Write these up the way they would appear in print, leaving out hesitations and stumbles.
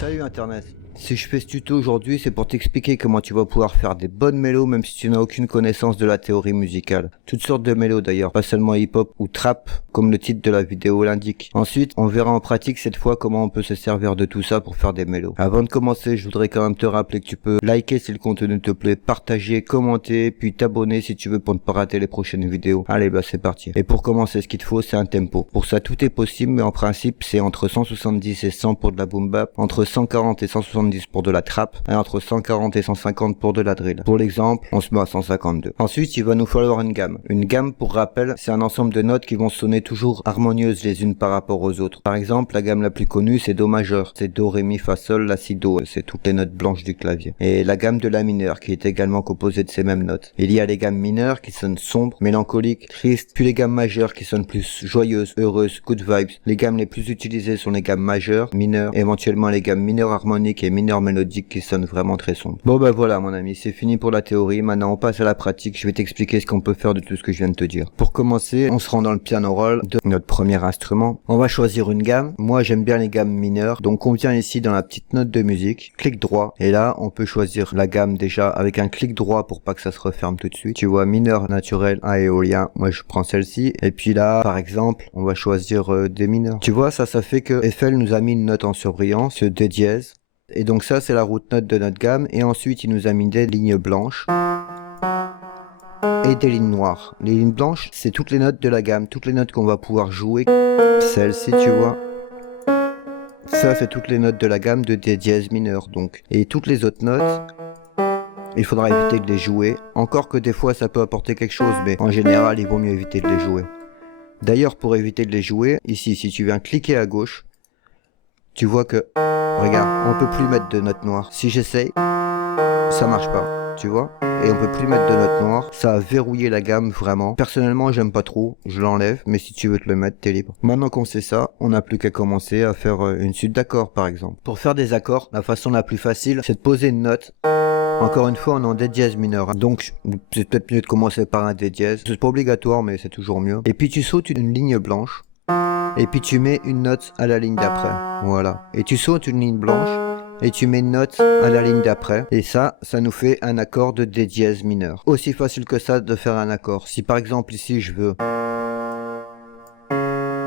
Salut Internet. Si je fais ce tuto aujourd'hui, c'est pour t'expliquer comment tu vas pouvoir faire des bonnes mélos même si tu n'as aucune connaissance de la théorie musicale. Toutes sortes de mélos d'ailleurs, pas seulement hip-hop ou trap, comme le titre de la vidéo l'indique. Ensuite, on verra en pratique cette fois comment on peut se servir de tout ça pour faire des mélos. Avant de commencer, je voudrais quand même te rappeler que tu peux liker si le contenu te plaît, partager, commenter, puis t'abonner si tu veux pour ne pas rater les prochaines vidéos. Allez, bah c'est parti. Et pour commencer, ce qu'il te faut, c'est un tempo. Pour ça, tout est possible, mais en principe, c'est entre 170 et 100 pour de la boom bap, entre 140 et 170 pour de la trap, et entre 140 et 150 pour de la drill. Pour l'exemple, on se met à 152. Ensuite, il va nous falloir une gamme. Une gamme, pour rappel, c'est un ensemble de notes qui vont sonner toujours harmonieuses les unes par rapport aux autres. Par exemple, la gamme la plus connue, c'est Do majeur. C'est Do, Ré, Mi, Fa, Sol, La, Si, Do. C'est toutes les notes blanches du clavier. Et la gamme de La mineur, qui est également composée de ces mêmes notes. Il y a les gammes mineures qui sonnent sombres, mélancoliques, tristes, puis les gammes majeures qui sonnent plus joyeuses, heureuses, good vibes. Les gammes les plus utilisées sont les gammes majeures, mineures, éventuellement les gammes mineures harmoniques et mineures mélodiques qui sonnent vraiment très sombres. Bon bah voilà mon ami, c'est fini pour la théorie, maintenant on passe à la pratique, je vais t'expliquer ce qu'on peut faire de tout ce que je viens de te dire. Pour commencer, on se rend dans le piano roll de notre premier instrument. On va choisir une gamme, moi j'aime bien les gammes mineures, donc on vient ici dans la petite note de musique, clic droit, et là on peut choisir la gamme déjà avec un clic droit pour pas que ça se referme tout de suite. Tu vois, mineur naturel à éolien, moi je prends celle-ci, et puis là par exemple on va choisir des mineurs. Tu vois, ça fait que Eiffel nous a mis une note en surbrillance, ce D dièse. Et donc ça c'est la route note de notre gamme, et ensuite il nous a mis des lignes blanches et des lignes noires. Les lignes blanches c'est toutes les notes de la gamme, toutes les notes qu'on va pouvoir jouer. Celle-ci tu vois, ça c'est toutes les notes de la gamme de D dièse mineur donc. Et toutes les autres notes, il faudra éviter de les jouer, encore que des fois ça peut apporter quelque chose, mais en général il vaut mieux éviter de les jouer. D'ailleurs pour éviter de les jouer, ici si tu viens cliquer à gauche, tu vois que, regarde, on peut plus mettre de notes noires. Si j'essaye, ça marche pas, tu vois. Et on peut plus mettre de notes noires. Ça a verrouillé la gamme vraiment. Personnellement, j'aime pas trop. Je l'enlève, mais si tu veux te le mettre, t'es libre. Maintenant qu'on sait ça, on n'a plus qu'à commencer à faire une suite d'accords, par exemple. Pour faire des accords, la façon la plus facile, c'est de poser une note. Encore une fois, on est en D dièse mineur. Donc, c'est peut-être mieux de commencer par un D dièse. C'est pas obligatoire, mais c'est toujours mieux. Et puis tu sautes une ligne blanche. Et puis tu mets une note à la ligne d'après, voilà. Et tu sautes une ligne blanche, et tu mets une note à la ligne d'après. Et ça nous fait un accord de D dièse mineur. Aussi facile que ça de faire un accord. Si par exemple ici je veux...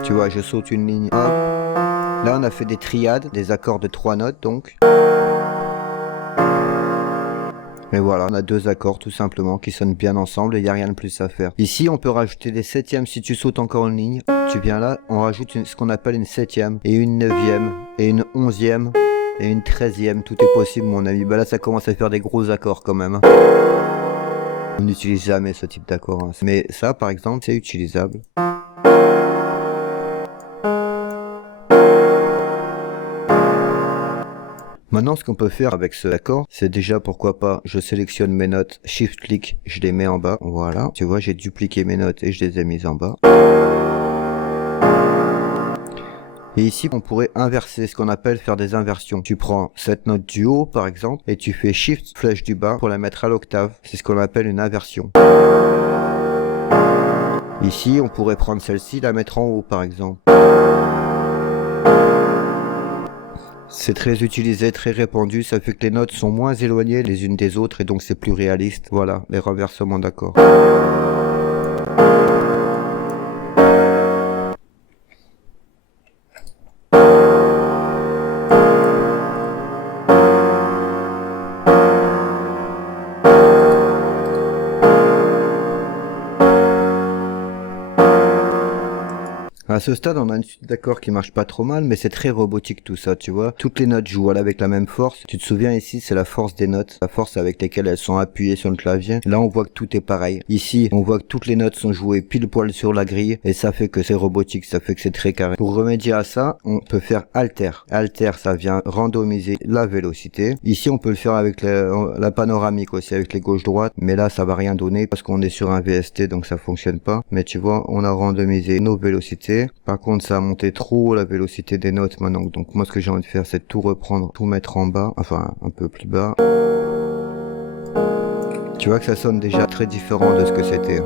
Tu vois, je saute une ligne 1. Là on a fait des triades, des accords de 3 notes donc. Et voilà, on a deux accords tout simplement qui sonnent bien ensemble et il n'y a rien de plus à faire. Ici, on peut rajouter des septièmes si tu sautes encore une ligne. Tu viens là, on rajoute ce qu'on appelle une septième et une neuvième et une onzième et une treizième. Tout est possible mon ami. Bah là, ça commence à faire des gros accords quand même. On n'utilise jamais ce type d'accord. Mais ça, par exemple, c'est utilisable. Maintenant, ce qu'on peut faire avec ce accord, c'est déjà, pourquoi pas, je sélectionne mes notes, shift-click, je les mets en bas, voilà. Tu vois, j'ai dupliqué mes notes et je les ai mises en bas. Et ici, on pourrait inverser, ce qu'on appelle faire des inversions. Tu prends cette note du haut, par exemple, et tu fais shift, flèche du bas, pour la mettre à l'octave. C'est ce qu'on appelle une inversion. Ici, on pourrait prendre celle-ci, la mettre en haut, par exemple. C'est très utilisé, très répandu, ça fait que les notes sont moins éloignées les unes des autres et donc c'est plus réaliste. Voilà, les renversements d'accords. À ce stade, on a une suite d'accords qui marche pas trop mal, mais c'est très robotique tout ça, tu vois. Toutes les notes jouent avec la même force. Tu te souviens ici, c'est la force des notes, la force avec lesquelles elles sont appuyées sur le clavier. Là, on voit que tout est pareil. Ici, on voit que toutes les notes sont jouées pile poil sur la grille, et ça fait que c'est robotique, ça fait que c'est très carré. Pour remédier à ça, on peut faire alter. Alter, ça vient randomiser la vélocité. Ici, on peut le faire avec la panoramique aussi, avec les gauche-droite, mais là, ça va rien donner parce qu'on est sur un VST, donc ça fonctionne pas. Mais tu vois, on a randomisé nos vélocités. Par contre, ça a monté trop la vélocité des notes maintenant. Donc moi, ce que j'ai envie de faire, c'est de tout reprendre, tout mettre en bas, enfin un peu plus bas. Tu vois que ça sonne déjà très différent de ce que c'était.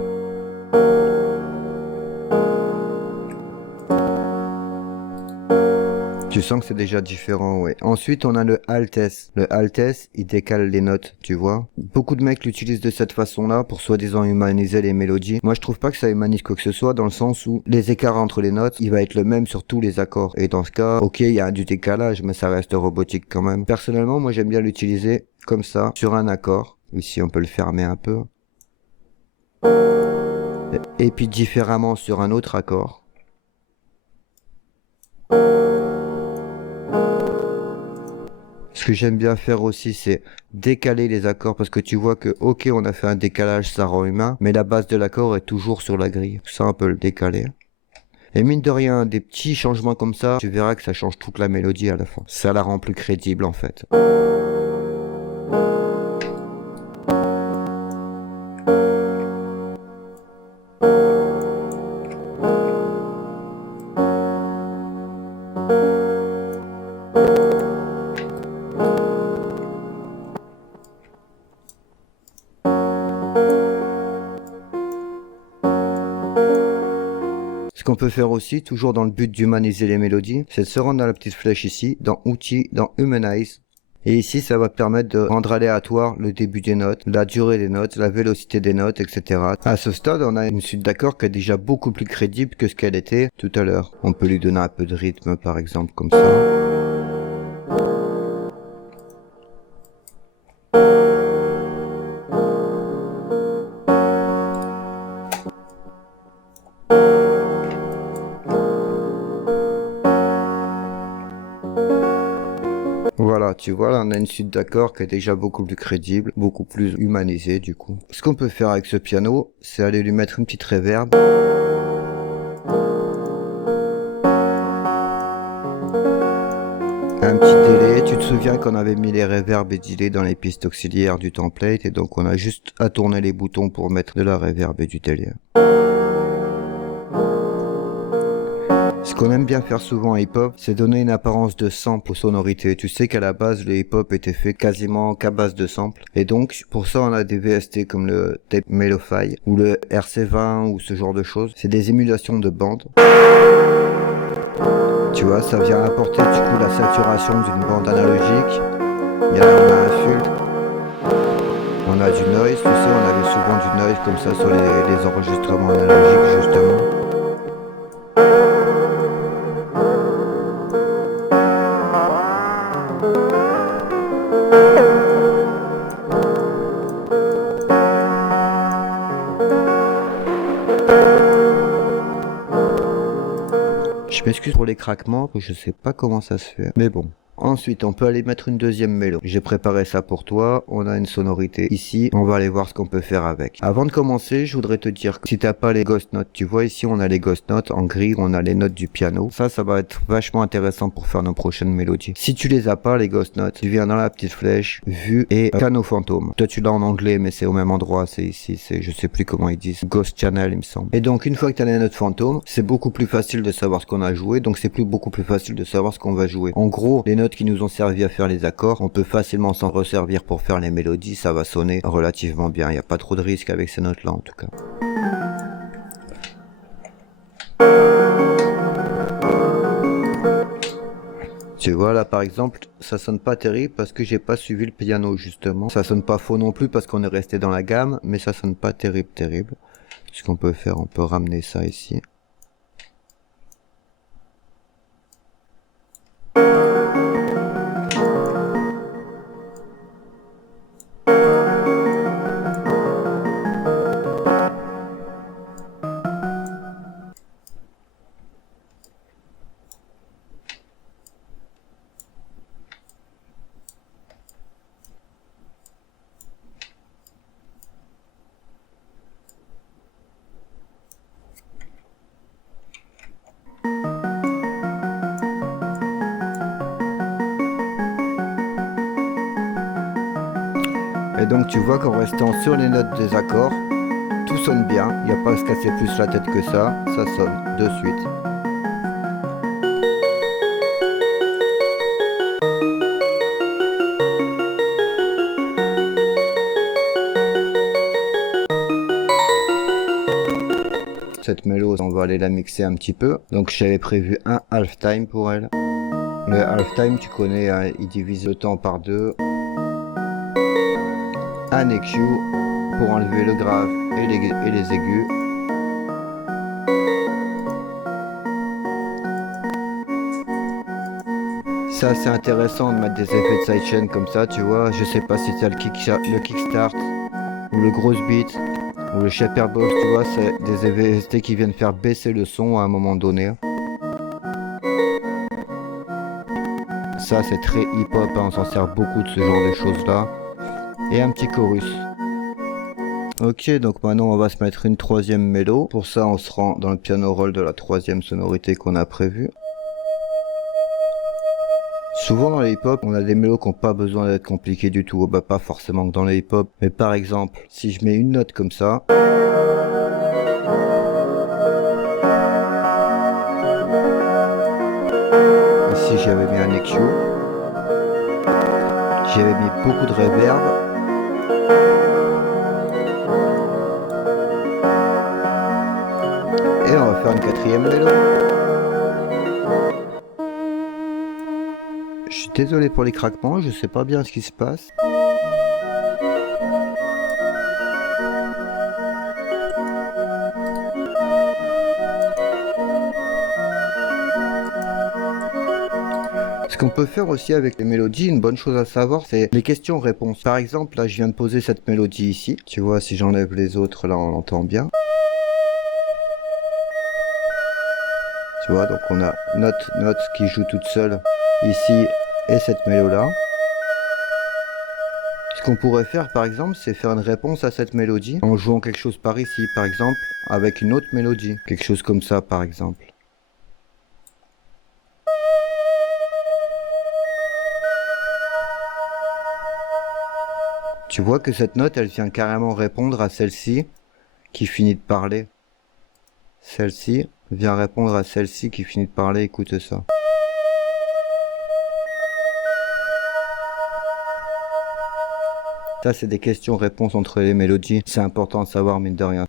Tu sens que c'est déjà différent, ouais. Ensuite, on a le Altesse. Le Altesse, il décale les notes, tu vois. Beaucoup de mecs l'utilisent de cette façon-là pour soi-disant humaniser les mélodies. Moi, je trouve pas que ça humanise quoi que ce soit dans le sens où les écarts entre les notes, il va être le même sur tous les accords. Et dans ce cas, ok, il y a du décalage, mais ça reste robotique quand même. Personnellement, moi, j'aime bien l'utiliser comme ça, sur un accord. Ici, on peut le fermer un peu. Et puis différemment sur un autre accord. Ce que j'aime bien faire aussi, c'est décaler les accords parce que tu vois que, ok, on a fait un décalage, ça rend humain, mais la base de l'accord est toujours sur la grille. Ça, on peut le décaler. Et mine de rien, des petits changements comme ça, tu verras que ça change toute la mélodie à la fin. Ça la rend plus crédible en fait. Ce qu'on peut faire aussi, toujours dans le but d'humaniser les mélodies, c'est de se rendre dans la petite flèche ici, dans Outils, dans Humanize. Et ici, ça va permettre de rendre aléatoire le début des notes, la durée des notes, la vélocité des notes, etc. À ce stade, on a une suite d'accords qui est déjà beaucoup plus crédible que ce qu'elle était tout à l'heure. On peut lui donner un peu de rythme, par exemple, comme ça. Voilà, tu vois, là, on a une suite d'accords qui est déjà beaucoup plus crédible, beaucoup plus humanisée, du coup. Ce qu'on peut faire avec ce piano, c'est aller lui mettre une petite reverb. Un petit délai. Tu te souviens qu'on avait mis les reverbs et délais dans les pistes auxiliaires du template, et donc on a juste à tourner les boutons pour mettre de la reverb et du délai. Ce qu'on aime bien faire souvent en hip-hop, c'est donner une apparence de sample aux sonorités. Tu sais qu'à la base, le hip-hop était fait quasiment qu'à base de samples. Et donc, pour ça, on a des VST comme le Tape Melofy ou le RC20 ou ce genre de choses. C'est des émulations de bandes. Tu vois, ça vient apporter du coup la saturation d'une bande analogique. Il y a là, on a un filtre. On a du noise, tu sais, on avait souvent du noise comme ça sur les enregistrements analogiques, justement. Je m'excuse pour les craquements, je sais pas comment ça se fait, mais bon. Ensuite, on peut aller mettre une deuxième mélo. J'ai préparé ça pour toi. On a une sonorité ici. On va aller voir ce qu'on peut faire avec. Avant de commencer, je voudrais te dire que si t'as pas les ghost notes, tu vois ici, on a les ghost notes. En gris, on a les notes du piano. Ça va être vachement intéressant pour faire nos prochaines mélodies. Si tu les as pas, les ghost notes, tu viens dans la petite flèche, vue et piano fantôme. Toi, tu l'as en anglais, mais c'est au même endroit. C'est ici. Je sais plus comment ils disent. Ghost channel, il me semble. Et donc, une fois que tu as les notes fantômes, c'est beaucoup plus facile de savoir ce qu'on a joué. Donc, c'est beaucoup plus facile de savoir ce qu'on va jouer. En gros, les notes qui nous ont servi à faire les accords, on peut facilement s'en resservir pour faire les mélodies, ça va sonner relativement bien, il n'y a pas trop de risques avec ces notes là en tout cas. Tu vois là par exemple, ça sonne pas terrible parce que j'ai pas suivi le piano justement. Ça sonne pas faux non plus parce qu'on est resté dans la gamme, mais ça sonne pas terrible. Ce qu'on peut faire, on peut ramener ça ici. Et donc tu vois qu'en restant sur les notes des accords, tout sonne bien, il n'y a pas à se casser plus la tête que ça sonne de suite. Cette mélo, on va aller la mixer un petit peu. Donc j'avais prévu un half time pour elle. Le halftime, tu connais, hein, il divise le temps par deux. Un EQ pour enlever le grave et les aigus. Ça, c'est intéressant de mettre des effets de sidechain comme ça, tu vois. Je sais pas si c'est le kickstart ou le gross beat ou le shaper box, tu vois. C'est des VST qui viennent faire baisser le son à un moment donné. Ça, c'est très hip-hop, hein, on s'en sert beaucoup de ce genre de choses-là. Et un petit chorus. Ok, donc maintenant on va se mettre une troisième mélo. Pour ça, on se rend dans le piano roll de la troisième sonorité qu'on a prévue. Souvent dans les hip-hop, on a des mélos qui n'ont pas besoin d'être compliqués du tout. Bah, pas forcément que dans les hip-hop, mais par exemple, si je mets une note comme ça, ici j'avais mis un EQ, j'avais mis beaucoup de reverb, et on va faire une quatrième mélo. Je suis désolé pour les craquements, je sais pas bien ce qui se passe. Ce qu'on peut faire aussi avec les mélodies, une bonne chose à savoir, c'est les questions-réponses. Par exemple, là, je viens de poser cette mélodie ici. Tu vois, si j'enlève les autres, là, on l'entend bien. Tu vois, donc on a note qui joue toute seule ici et cette mélo-là. Ce qu'on pourrait faire, par exemple, c'est faire une réponse à cette mélodie en jouant quelque chose par ici, par exemple, avec une autre mélodie. Quelque chose comme ça, par exemple. Tu vois que cette note, elle vient carrément répondre à celle-ci qui finit de parler. Celle-ci vient répondre à celle-ci qui finit de parler, écoute ça. Ça, c'est des questions-réponses entre les mélodies. C'est important de savoir, mine de rien.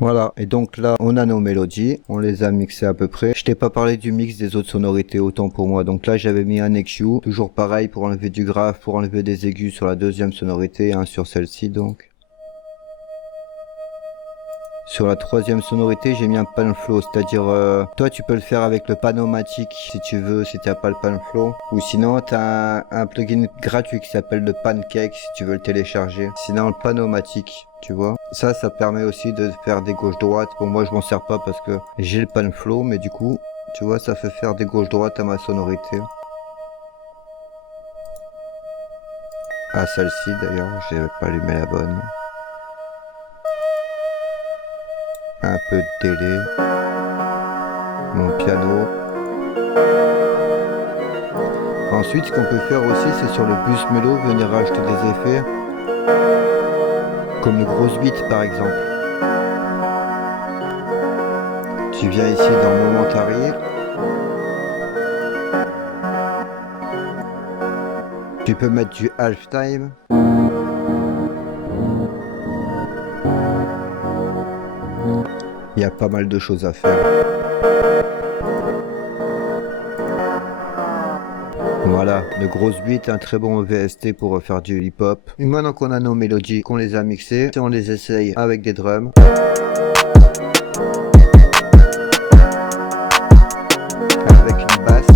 Voilà, et donc là, on a nos mélodies, on les a mixées à peu près. Je t'ai pas parlé du mix des autres sonorités, autant pour moi. Donc là, j'avais mis un EQ, toujours pareil pour enlever du grave, pour enlever des aigus sur la deuxième sonorité, hein, sur celle-ci donc. Sur la troisième sonorité, j'ai mis un pan flow, c'est-à-dire, toi tu peux le faire avec le Panomatic si tu veux, si t'as pas le pan flow. Ou sinon, t'as un plugin gratuit qui s'appelle le Pancake si tu veux le télécharger. Sinon, le Panomatic, tu vois. Ça permet aussi de faire des gauches-droites. Bon, moi je m'en sers pas parce que j'ai le pan flow, mais du coup, tu vois, ça fait faire des gauches-droites à ma sonorité. Ah, celle-ci d'ailleurs, j'ai pas allumé la bonne. Un peu de délai, mon piano. Ensuite, ce qu'on peut faire aussi, c'est sur le bus mélo, venir rajouter des effets, comme le gross beat par exemple. Tu viens ici dans Momentary. Tu peux mettre du halftime. Il y a pas mal de choses à faire. Voilà, le gross beat, un très bon VST pour faire du hip-hop. Et maintenant qu'on a nos mélodies, qu'on les a mixées, on les essaye avec des drums. Avec une basse.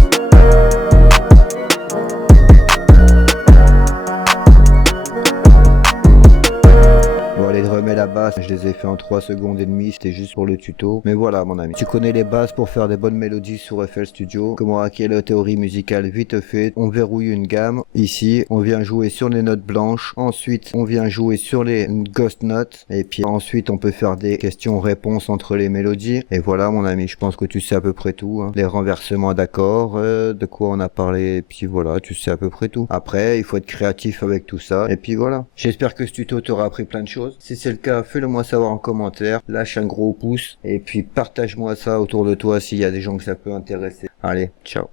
Les drums et la basse, je les ai fait en 3 secondes et demie, c'était juste pour le tuto. Mais voilà mon ami, tu connais les bases pour faire des bonnes mélodies sur FL Studio. Comment hacker la théorie musicale vite fait. On verrouille une gamme. Ici, on vient jouer sur les notes blanches. Ensuite, on vient jouer sur les ghost notes. Et puis ensuite, on peut faire des questions-réponses entre les mélodies. Et voilà mon ami, je pense que tu sais à peu près tout. Hein. Les renversements d'accords, de quoi on a parlé. Et puis voilà, tu sais à peu près tout. Après, il faut être créatif avec tout ça. Et puis voilà. J'espère que ce tuto t'aura appris plein de choses. Si c'est c'est le cas, fais-le moi savoir en commentaire, lâche un gros pouce et puis partage-moi ça autour de toi s'il y a des gens que ça peut intéresser. Allez, ciao.